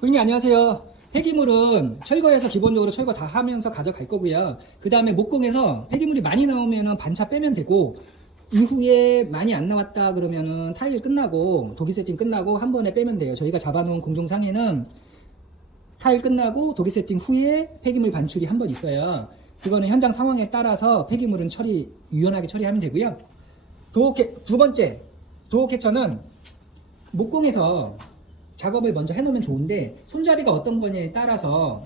고객님 안녕하세요. 폐기물은 철거해서 기본적으로 철거 다 하면서 가져갈 거고요. 그 다음에 목공에서 폐기물이 많이 나오면은 반차 빼면 되고 이후에 많이 안 나왔다 그러면은 타일 끝나고 도기 세팅 끝나고 한 번에 빼면 돼요. 저희가 잡아놓은 공정상에는 타일 끝나고 도기 세팅 후에 폐기물 반출이 한 번 있어요. 그거는 현장 상황에 따라서 폐기물은 처리 유연하게 처리하면 되고요. 도어캐 두 번째 도어캐쳐는 목공에서 작업을 먼저 해놓으면 좋은데 손잡이가 어떤 거냐에 따라서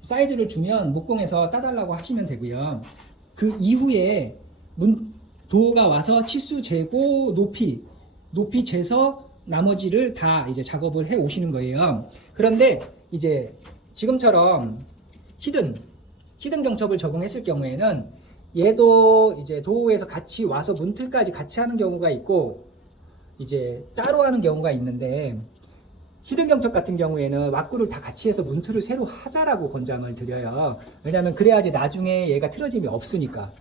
사이즈를 주면 목공에서 따달라고 하시면 되고요. 그 이후에 문 도어가 와서 치수 재고 높이 높이 재서 나머지를 다 이제 작업을 해 오시는 거예요. 그런데 이제 지금처럼 히든 히든 경첩을 적용했을 경우에는 얘도 이제 도어에서 같이 와서 문틀까지 같이 하는 경우가 있고 이제 따로 하는 경우가 있는데 히든 경첩 같은 경우에는 왁구를 다 같이 해서 문틀을 새로 하자라고 권장을 드려요. 왜냐하면 그래야지 나중에 얘가 틀어짐이 없으니까.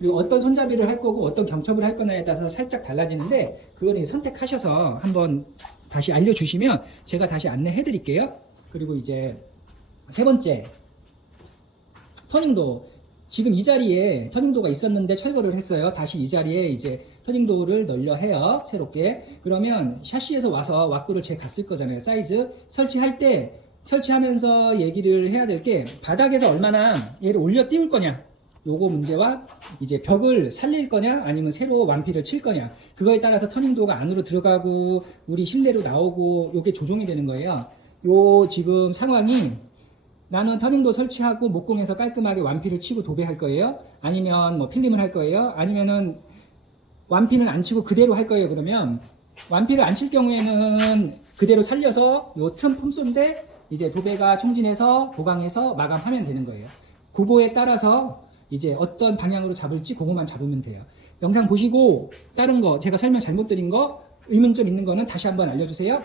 그리고 어떤 손잡이를 할 거고 어떤 경첩을 할 거냐에 따라서 살짝 달라지는데 그거는 선택하셔서 한번 다시 알려주시면 제가 다시 안내해 드릴게요. 그리고 이제 세 번째 터닝도 지금 이 자리에 터닝도가 있었는데 철거를 했어요. 다시 이 자리에 이제 터닝도를 널려 해요. 새롭게. 그러면 샤시에서 와서 왁구를 재 갔을 거잖아요. 사이즈. 설치할 때 설치하면서 얘기를 해야 될 게 바닥에서 얼마나 얘를 올려 띄울 거냐. 요거 문제와 이제 벽을 살릴 거냐 아니면 새로 완피를 칠 거냐 그거에 따라서 터닝도가 안으로 들어가고 우리 실내로 나오고 요게 조정이 되는 거예요 요 지금 상황이 나는 터닝도 설치하고 목공에서 깔끔하게 완피를 치고 도배할 거예요 아니면 뭐 필름을 할 거예요 아니면은 완피는 안 치고 그대로 할 거예요 그러면 완피를 안 칠 경우에는 그대로 살려서 요틈 품소인데 이제 도배가 총진해서 보강해서 마감하면 되는 거예요 그거에 따라서 이제 어떤 방향으로 잡을지 그것만 잡으면 돼요. 영상 보시고 다른 거 제가 설명 잘못 드린 거 의문점 있는 거는 다시 한번 알려주세요.